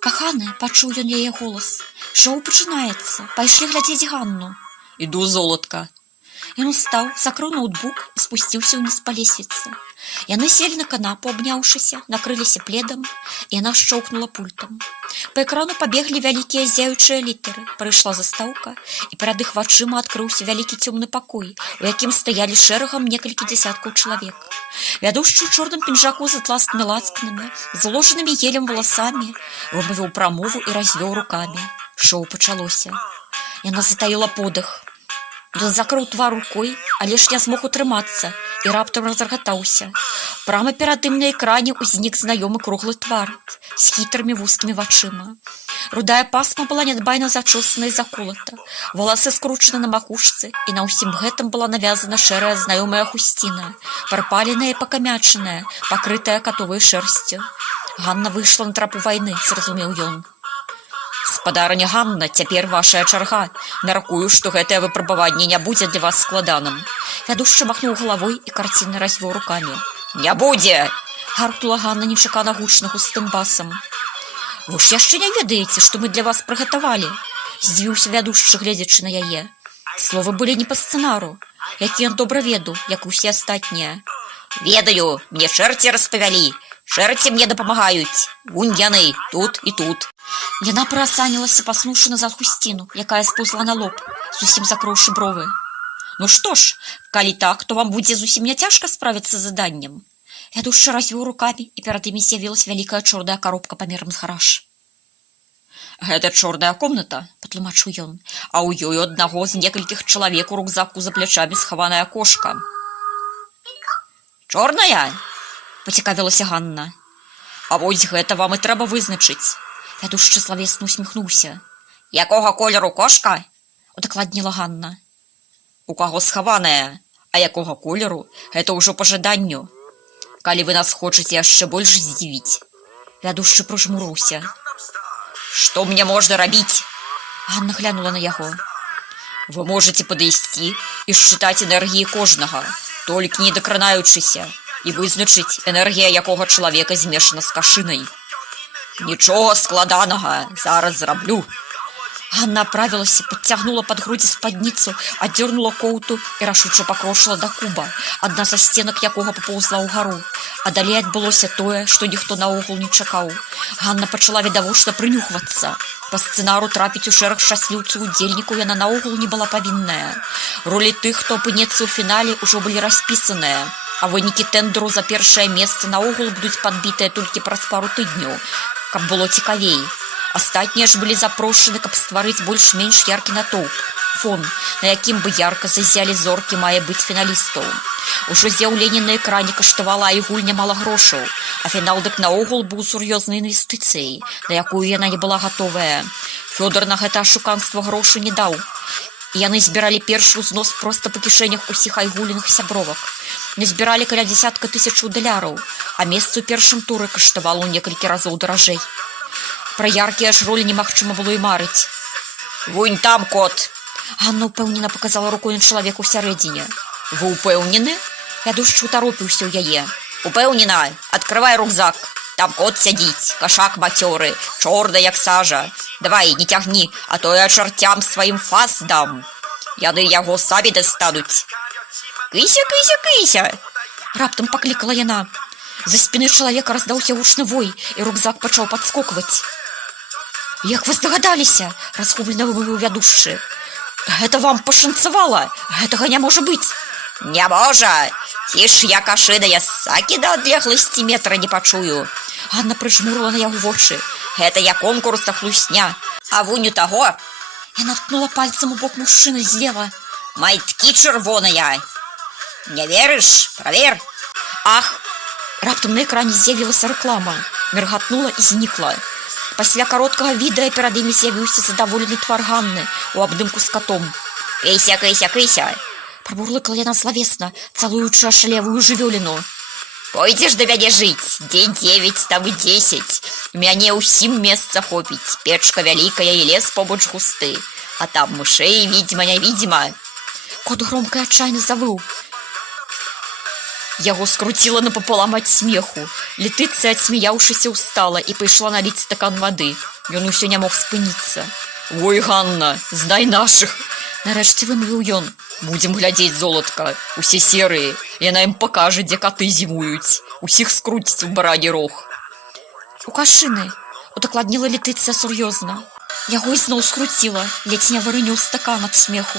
Каханы, пачуў ён яе голас. Шоу пачынаецца. Пайшлі глядзець Ганну. Іду, золатка. Ён устаў, закрыў ноутбук і спусціўся ўніз па лесвіцы. Яны селі на канапу, абняўшыся, накрыліся пледам, і яна шчоўкнула пультам. Па экрану пабеглі вялікія зяючыя літары. Прыйшла застаўка, і перад іх вачыма адкрыўся вялікі цёмны пакой, у якім стаялі шэрагам некалькі дзясяткаў чалавек. Вядушчы ў чорным пінжаку з атласнымі лацканамі, з уложанымі елем валасамі, вымавіў прамову і развёў рукамі. Шоу пачалося. Яна затаіла подых. Ён закрыў твар рукой, але ж не змог утрымацца і раптам разрагатаўся. Прама перад ім на экране ўзнік знаёмы круглы твар з хітрымі вузкімі вачыма. Рудая пасма была нядбайна зачосана і заколата, валасы скручаны на макушцы, і на ўсім гэтым была навязана шэрая знаёмая хусціна, прапаленая і пакамячаная, пакрытая катовай шэрсцю. Ганна выйшла на трапу вайны, зразумеў ён. Спадарыня Ганна, цяпер вашая чарга. Мяркую, што гэтае выпрабаванне не будзе для вас складаным. Вядушчы махнуў галавой і карцінна развёў рукамі. Не будзе! Гаркнула Ганна нечакана гучна густым басам. Вы ж яшчэ не ведаеце, што мы для вас прыгатавалі? Здзівіўся вядушчы, гледзячы на яе. Словы былі не па сцэнару, які ён добра ведаў, як і ўсе астатнія. Ведаю, мне чэрці распавялі. Чэрці мне дапамагаюць. Вунь яны, тут і тут. Яна прыасанілася, паснуўшы назад хусціну, якая спаўзла на лоб, зусім закроўшы бровы. Ну што ж, калі так, то вам будзе зусім не цяжка справіцца з заданнем. Вядушчы развёў рукамі, і перад імі з'явілася вялікая чорная коробка памерам з гараж. Гэта чорная комната, патлумачыў ён, а ў ёй аднаго з некалькіх чалавек у рукзаку за плячамі схаваная кошка. Чорная? Пацікавілася Ганна. А вось гэта вам і трэба вызначыць. Вядушчы славесна усміхнуўся. Якога колеру кошка? Удакладніла Ганна. У каго схаваная, а якога колеру, гэта ўжо па жаданню. Калі вы нас хочаце яшчэ больш здзівіць. Вядушчы прыжмурыўся. Што мне можна рабіць? Ганна глянула на яго. Вы можаце падысці і счытаць энергіі кожнага, толькі не дакранаючыся, і вызначыць, энергія якога чалавека змешана з кашынай. Нічога складанага, зараз зраблю. Ганна аправілася, падцягнула пад грудзі спадніцу, аддзёрнула коўту і рашуча пакрошыла да куба, адна са сценак якога папаўзла ўгару. А далей адбылося тое, што ніхто наогул не чакаў. Ганна пачала відавочна прынюхвацца. Па сцэнару трапіць у шэраг шчасліўцаў-удзельнікаў яна наогул не была павінная. Ролі тых, хто апынецца ў фінале, ужо былі распісаныя, а вынікі тэндэру за першае месца наогул будуць падбітыя толькі праз пару тыдняў, каб было цікавей. Астатнія ж былі запрошаны, каб стварыць больш-менш яркі натоўп, фон, на якім бы ярка зазялі зоркі мае быць фіналістаў. Ужо з'яўленне на экране каштавала айгуль нямала грошаў, а фінал дык наогул быў сур'ёзнай інвестыцыяй, на якую яна не была гатовая. Фёдор на гэта ашуканства грошы не даў. І яны збіралі першы ўзнос проста па кішэнях усіх айгуліных сябровак. Назбіралі каля $10 000, а месца ў першым туры каштавала ў некалькі разоў даражэй. Пра яркія ж ролі немагчыма было і марыць. Вунь там кот. Ганна ўпэўнена паказала рукой на чалавека ў сярэдзіне. Вы ўпэўнены? Вядушчы ўтаропіўся ў яе. Упэўнена, адкрывай рюкзак. Там кот сядзіць, кашак мацёры, чорны як сажа. Давай, не цягні, а то я чарцям сваім фас дам. Яны яго самі дастануць. Кыся, кыся, кыся! Раптам паклікала яна. За спіны чалавека раздаўся гучны вой, і рюкзак пачаў падскокваць. Як вы здагадаліся? Расгублена вымовіў вядушчы. Гэта вам пашанцавала, гэтага не можа быць. Не можа! Ці ж я кашыныя сакі да адлегласці метра не пачую. Ганна прыжмурыла на яго вочы. Гэта я конкурса хлусня. А вунь у таго? Яна ткнула пальцам у бок мужчыны злева. Майткі чырвоная. Не верыш? Правер. Ах! Раптам на экране з'явілася рэклама. Міргатнула і знікла. Пасля кароткага відэа перад імі з'явіўся задаволены твар Ганны у абдымку з катом. Кыся, кыся, кыся! Пробурлыкала яна славесна, цалуючы ашалевую жывёліну. Пойдзеш да мяне жыць, дзень 9, там і 10. У мяне ўсім месца хопіць, печка вялікая і лес побач густы. А там мышэй, відзьма, не відзьма. Кот громко і адчайна завыў. Яго скруціла напополам ад смеху. Летыцыя, адсмяяўшыся, устала і пайшла наліць стакан вады. Ён усё не мог спыніцца. «Ой, Ганна, знай нашых!» Нарэшце вымовіў ён. «Будзем глядзець, золатка, усе серыя. Яна ім пакажа, дзе каты зімуюць. Усіх скруціць у барані рог». «У кашыны», — удакладніла Летыцыя сур'ёзна. Яго ізноў скруціла, ледзь не вырыніў стакан ад смеху.